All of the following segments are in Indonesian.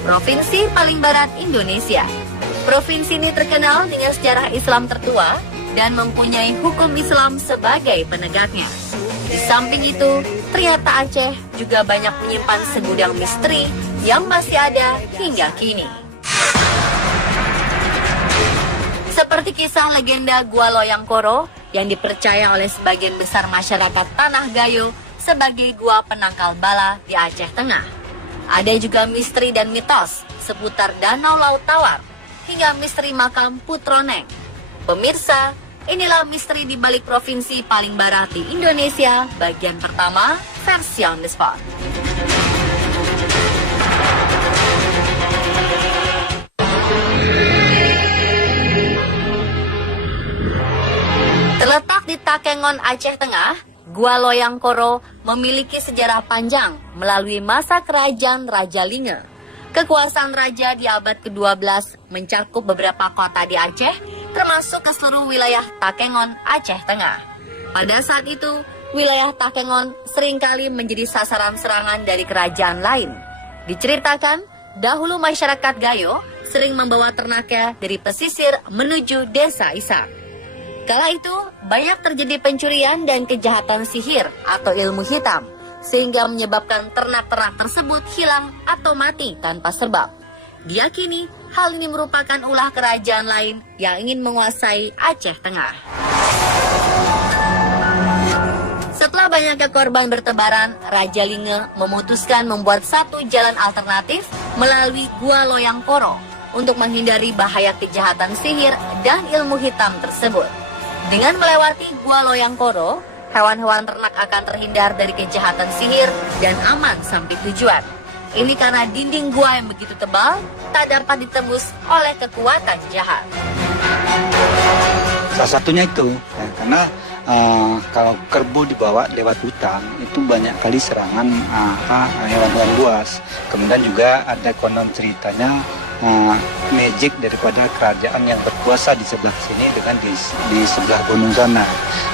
provinsi paling barat Indonesia. Provinsi ini terkenal dengan sejarah Islam tertua dan mempunyai hukum Islam sebagai penegaknya. Di samping itu, ternyata Aceh juga banyak menyimpan segudang misteri yang masih ada hingga kini. Seperti kisah legenda Gua Loyang Koro yang dipercaya oleh sebagian besar masyarakat Tanah Gayo sebagai gua penangkal bala di Aceh Tengah. Ada juga misteri dan mitos seputar Danau Laut Tawar hingga misteri makam Putroneng. Pemirsa, inilah misteri di balik provinsi paling barat di Indonesia, bagian pertama, versi on the spot. Terletak di Takengon, Aceh Tengah, Gua Loyang Koro memiliki sejarah panjang melalui masa kerajaan Raja Linge. Kekuasaan raja di abad ke-12 mencakup beberapa kota di Aceh, termasuk ke seluruh wilayah Takengon, Aceh Tengah. Pada saat itu, wilayah Takengon seringkali menjadi sasaran serangan dari kerajaan lain. Diceritakan, dahulu masyarakat Gayo sering membawa ternaknya dari pesisir menuju desa Isak. Kala itu, banyak terjadi pencurian dan kejahatan sihir atau ilmu hitam, sehingga menyebabkan ternak-ternak tersebut hilang atau mati tanpa sebab. Diyakini, hal ini merupakan ulah kerajaan lain yang ingin menguasai Aceh Tengah. Setelah banyaknya korban bertebaran, Raja Linge memutuskan membuat satu jalan alternatif melalui Gua Loyang Koro untuk menghindari bahaya kejahatan sihir dan ilmu hitam tersebut. Dengan melewati Gua Loyang Koro, hewan-hewan ternak akan terhindar dari kejahatan sihir dan aman sampai tujuan. Ini karena dinding gua yang begitu tebal tak dapat ditembus oleh kekuatan jahat. Salah satunya itu, ya, karena kalau kerbau dibawa lewat hutan, itu banyak kali serangan hewan-hewan buas. Kemudian juga ada konon ceritanya magic daripada kerajaan yang berkuasa di sebelah sini dengan di sebelah gunung sana.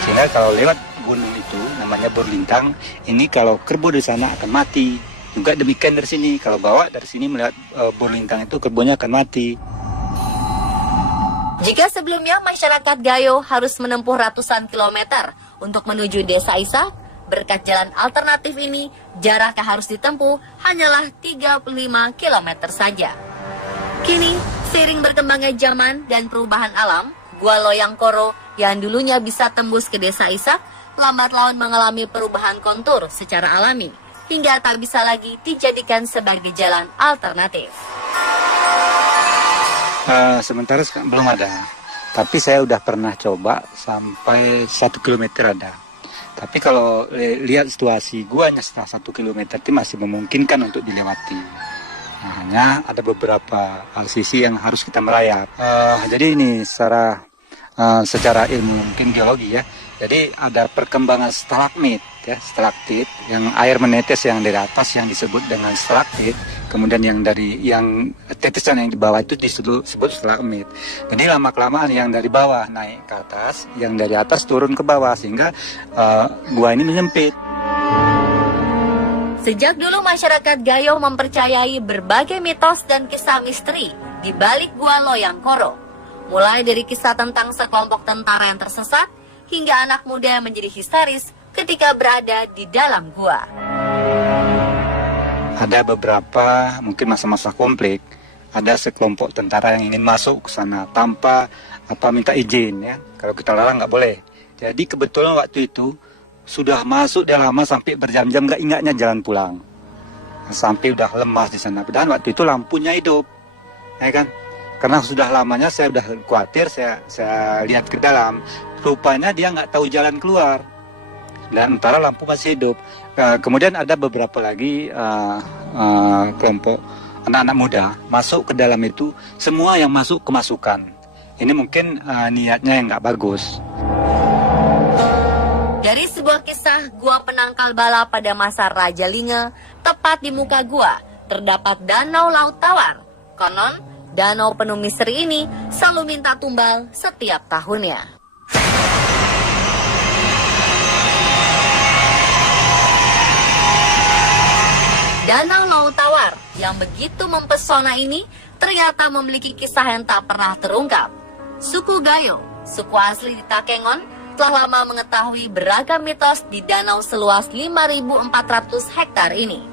Sehingga kalau lewat gunung itu namanya Borlintang, ini kalau kerbau di sana akan mati. Juga demikian dari sini, kalau bawa dari sini melewat Borlintang itu kerbaunya akan mati. Jika sebelumnya masyarakat Gayo harus menempuh ratusan kilometer untuk menuju desa Isak, berkat jalan alternatif ini, jarak yang harus ditempuh hanyalah 35 km saja. Kini, seiring berkembangnya zaman dan perubahan alam, Gua Loyang Koro yang dulunya bisa tembus ke desa Isak, lambat laun mengalami perubahan kontur secara alami, hingga tak bisa lagi dijadikan sebagai jalan alternatif. Sementara belum ada, tapi saya udah pernah coba sampai 1 km ada. Tapi kalau lihat situasi guanya setelah 1 km itu masih memungkinkan untuk dilewati. Nah, hanya ada beberapa sisi yang harus kita merayap. Jadi ini secara ilmu mungkin geologi ya. Jadi ada perkembangan stalagmit ya, stalaktit yang air menetes yang dari atas yang disebut dengan stalaktit. Kemudian yang tetesan yang di bawah itu disebut stalagmit. Jadi lama-kelamaan yang dari bawah naik ke atas, yang dari atas turun ke bawah sehingga gua ini menyempit. Sejak dulu masyarakat Gayo mempercayai berbagai mitos dan kisah misteri di balik Gua Loyang Koro. Mulai dari kisah tentang sekelompok tentara yang tersesat hingga anak muda yang menjadi histeris ketika berada di dalam gua. Ada beberapa mungkin masa-masa konflik, ada sekelompok tentara yang ingin masuk ke sana tanpa minta izin ya. Kalau kita larang nggak boleh. Jadi kebetulan waktu itu sudah masuk dah lama sampai berjam-jam nggak ingatnya jalan pulang. Sampai udah lemas di sana. Padahal waktu itu lampunya hidup, ya kan? Karena sudah lamanya saya udah khawatir, saya lihat ke dalam. Rupanya dia nggak tahu jalan keluar. Dan antara lampu masih hidup. Kemudian ada beberapa lagi kelompok anak-anak muda masuk ke dalam itu. Semua yang masuk kemasukan. Ini mungkin niatnya yang nggak bagus. Dari sebuah kisah gua penangkal bala pada masa Raja Linge, tepat di muka gua terdapat Danau Laut Tawar. Konon, danau penuh misteri ini selalu minta tumbal setiap tahunnya. Danau Laut Tawar yang begitu mempesona ini ternyata memiliki kisah yang tak pernah terungkap. Suku Gayo, suku asli di Takengon, telah lama mengetahui beragam mitos di danau seluas 5.400 hektar ini.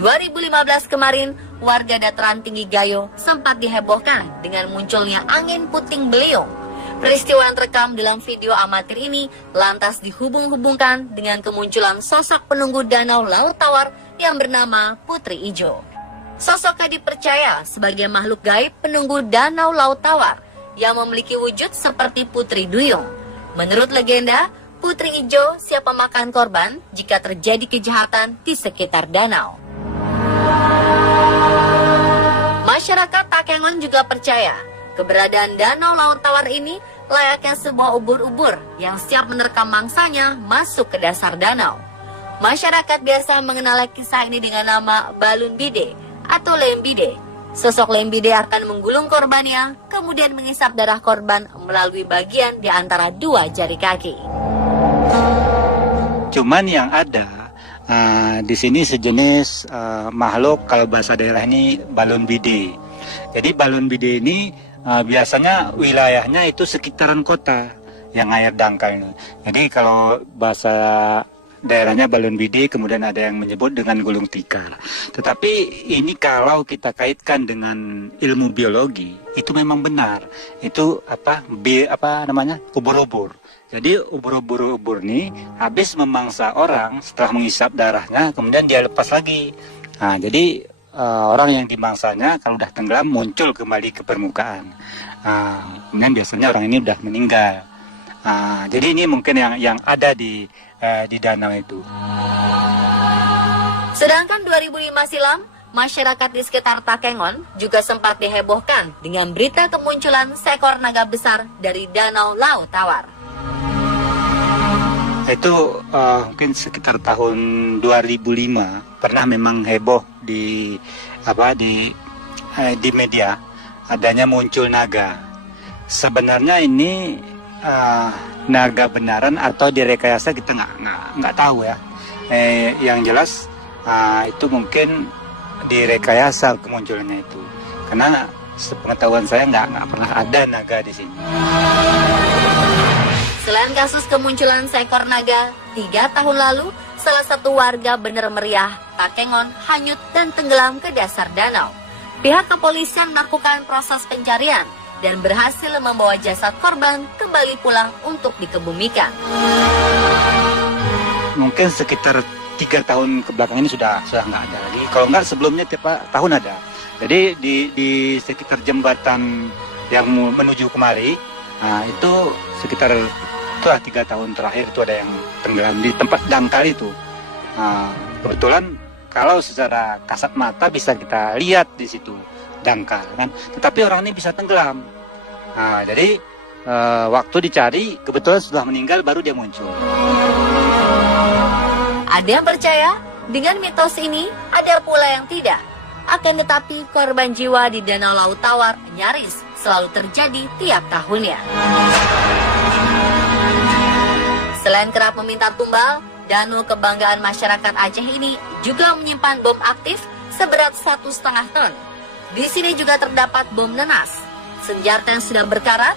2015 kemarin, warga dataran tinggi Gayo sempat dihebohkan dengan munculnya angin puting beliung. Peristiwa yang terekam dalam video amatir ini lantas dihubung-hubungkan dengan kemunculan sosok penunggu danau Laut Tawar yang bernama Putri Ijo. Sosoknya dipercaya sebagai makhluk gaib penunggu danau Laut Tawar yang memiliki wujud seperti Putri Duyung. Menurut legenda, Putri Ijo siap memakan korban jika terjadi kejahatan di sekitar danau. Masyarakat Takengon juga percaya keberadaan danau Laut Tawar ini layaknya sebuah ubur-ubur yang siap menerkam mangsanya masuk ke dasar danau. Masyarakat biasa mengenal kisah ini dengan nama balun bide atau lembide. Sosok lembide akan menggulung korbannya, kemudian mengisap darah korban melalui bagian di antara dua jari kaki. Cuman yang ada di sini sejenis makhluk, kalau bahasa daerah ini balon bide. Jadi balon bide ini biasanya wilayahnya itu sekitaran kota yang air dangkal ini. Jadi kalau bahasa daerahnya balon bide, kemudian ada yang menyebut dengan gulung tikar. Tetapi ini kalau kita kaitkan dengan ilmu biologi, itu memang benar. Itu ubur-ubur. Jadi ubur-ubur ini habis memangsa orang, setelah mengisap darahnya, kemudian dia lepas lagi. Nah, jadi orang yang dimangsanya kalau udah tenggelam muncul kembali ke permukaan. Kemudian biasanya orang ini udah meninggal. Jadi ini mungkin yang ada di danau itu. Sedangkan 2005 silam, masyarakat di sekitar Takengon juga sempat dihebohkan dengan berita kemunculan seekor naga besar dari danau Laut Tawar. Itu mungkin sekitar tahun 2005 pernah memang heboh di media adanya muncul naga. Sebenarnya ini naga benaran atau direkayasa kita nggak tahu ya. Yang jelas itu mungkin direkayasa kemunculannya itu, karena sepengetahuan saya nggak pernah ada naga di sini. Selain kasus kemunculan seekor naga, 3 tahun lalu salah satu warga benar meriah Takengon hanyut dan tenggelam ke dasar danau. Pihak kepolisian melakukan proses pencarian dan berhasil membawa jasad korban kembali pulang untuk dikebumikan. Mungkin sekitar 3 tahun ke belakang ini sudah nggak ada lagi. Kalau nggak sebelumnya tiap tahun ada. Jadi di sekitar jembatan yang menuju kemari, itu sekitar 3 tahun terakhir itu ada yang tenggelam di tempat dangkal itu. Kebetulan kalau secara kasat mata bisa kita lihat di situ dangkal kan, tetapi orang ini bisa tenggelam. Jadi waktu dicari kebetulan sudah meninggal, baru dia muncul. Ada yang percaya dengan mitos ini, ada pula yang tidak. Akan tetapi korban jiwa di danau Laut Tawar nyaris selalu terjadi tiap tahunnya. Selain kerap meminta tumbal, danau kebanggaan masyarakat Aceh ini juga menyimpan bom aktif seberat 1,5 ton. Di sini juga terdapat bom nanas, senjata yang sudah berkarat,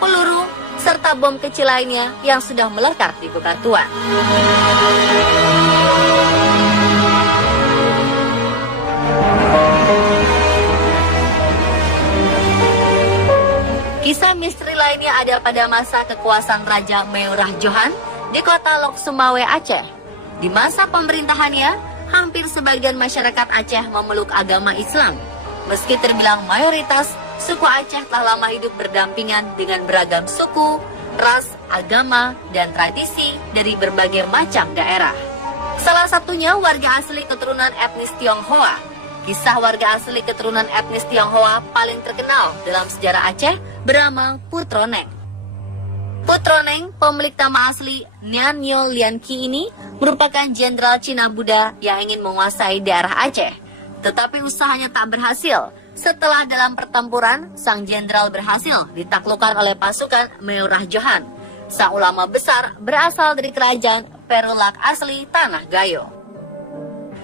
peluru, serta bom kecil lainnya yang sudah melekat di bebatuan. Kisah misteri lainnya ada pada masa kekuasaan Raja Meurah Johan di kota Lok Sumawe, Aceh. Di masa pemerintahannya, hampir sebagian masyarakat Aceh memeluk agama Islam. Meski terbilang mayoritas, suku Aceh telah lama hidup berdampingan dengan beragam suku, ras, agama, dan tradisi dari berbagai macam daerah. Salah satunya warga asli keturunan etnis Tionghoa. Kisah warga asli keturunan etnis Tionghoa paling terkenal dalam sejarah Aceh bernama Putroneng. Putroneng, pemilik nama asli Nyanyo Lianqi ini, merupakan jenderal Cina Buddha yang ingin menguasai daerah Aceh. Tetapi usahanya tak berhasil. Setelah dalam pertempuran, sang jenderal berhasil ditaklukkan oleh pasukan Meurah Johan, sang ulama besar berasal dari kerajaan Perulak asli Tanah Gayo.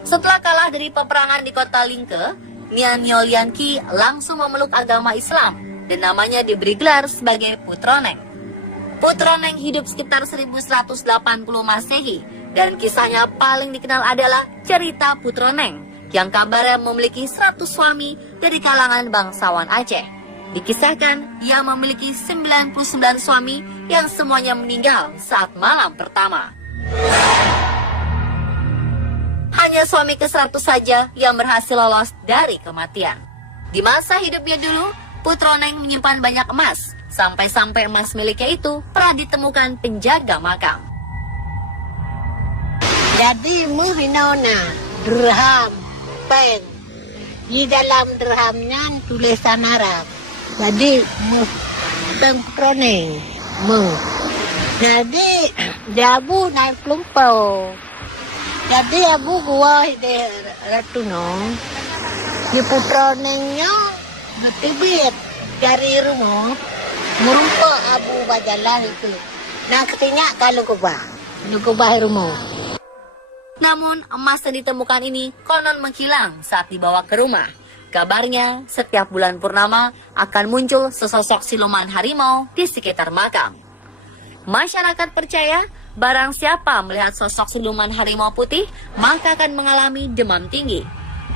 Setelah kalah dari peperangan di kota Lingke, Nyanyo Lianqi langsung memeluk agama Islam dan namanya diberi gelar sebagai Putroneng. Putroneng hidup sekitar 1180 Masehi dan kisahnya paling dikenal adalah cerita Putroneng yang kabarnya memiliki 100 suami dari kalangan bangsawan Aceh. Dikisahkan ia memiliki 99 suami yang semuanya meninggal saat malam pertama. Hanya suami ke-100 saja yang berhasil lolos dari kematian. Di masa hidupnya dulu, Putroneng menyimpan banyak emas, sampai-sampai emas miliknya itu pernah ditemukan penjaga makam. Jadi muhinona dirham pen di dalam dirhamnya tulisan Arab. Jadi Putroneng jadi Abu naik lumpur. Jadi Abu gua di Ratuno di Putronengnya tibit dari rumah merumpak Abu bajalan itu. Nah ketinya kalau kubah rumah. Namun emas yang ditemukan ini konon menghilang saat dibawa ke rumah. Kabarnya setiap bulan purnama akan muncul sesosok siluman harimau di sekitar makam. Masyarakat percaya barang siapa melihat sosok siluman harimau putih maka akan mengalami demam tinggi.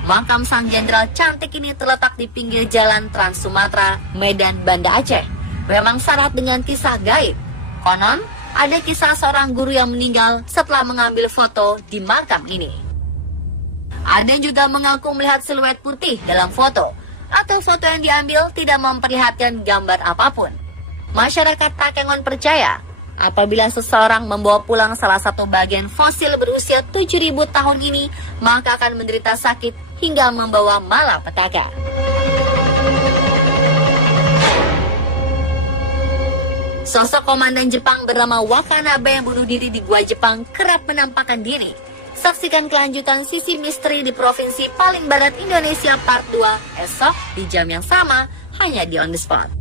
Makam sang jenderal cantik ini terletak di pinggir jalan Trans Sumatera, Medan, Banda Aceh. Memang syarat dengan kisah gaib. Konon ada kisah seorang guru yang meninggal setelah mengambil foto di makam ini. Ada yang juga mengaku melihat siluet putih dalam foto, atau foto yang diambil tidak memperlihatkan gambar apapun. Masyarakat Takengon percaya, apabila seseorang membawa pulang salah satu bagian fosil berusia 7.000 tahun ini, maka akan menderita sakit hingga membawa malapetaka. Sosok komandan Jepang bernama Watanabe yang bunuh diri di Gua Jepang kerap menampakkan diri. Saksikan kelanjutan sisi misteri di provinsi paling barat Indonesia part 2 esok di jam yang sama hanya di On The Spot.